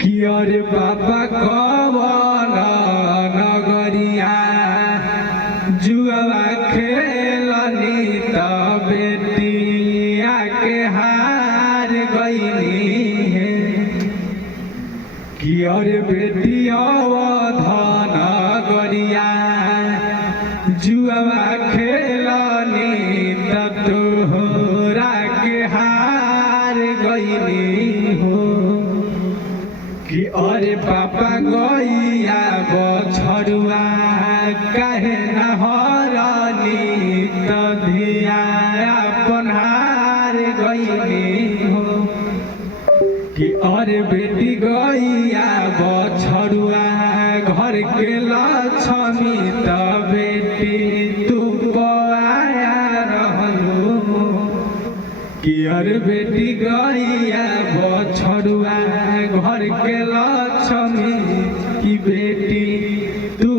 कियर बाबा कवन नगरिया जुआ खेलनी त बेटिया के हार गईनी है। कियर बेटिया धन गरिया जुआ खेलनी त तोहरा के हार गईनी हो। कि अरे पापा गैया बछरुआ काहे न हरनी त धिया अपन हार गईनी हो। कि अरे बेटी गैया बछरुआ घर के लक्ष्मी त बेटी तू आया रहलू। कि अरे बेटी गैया बछरुआ घर के लक्ष्मी की बेटी तू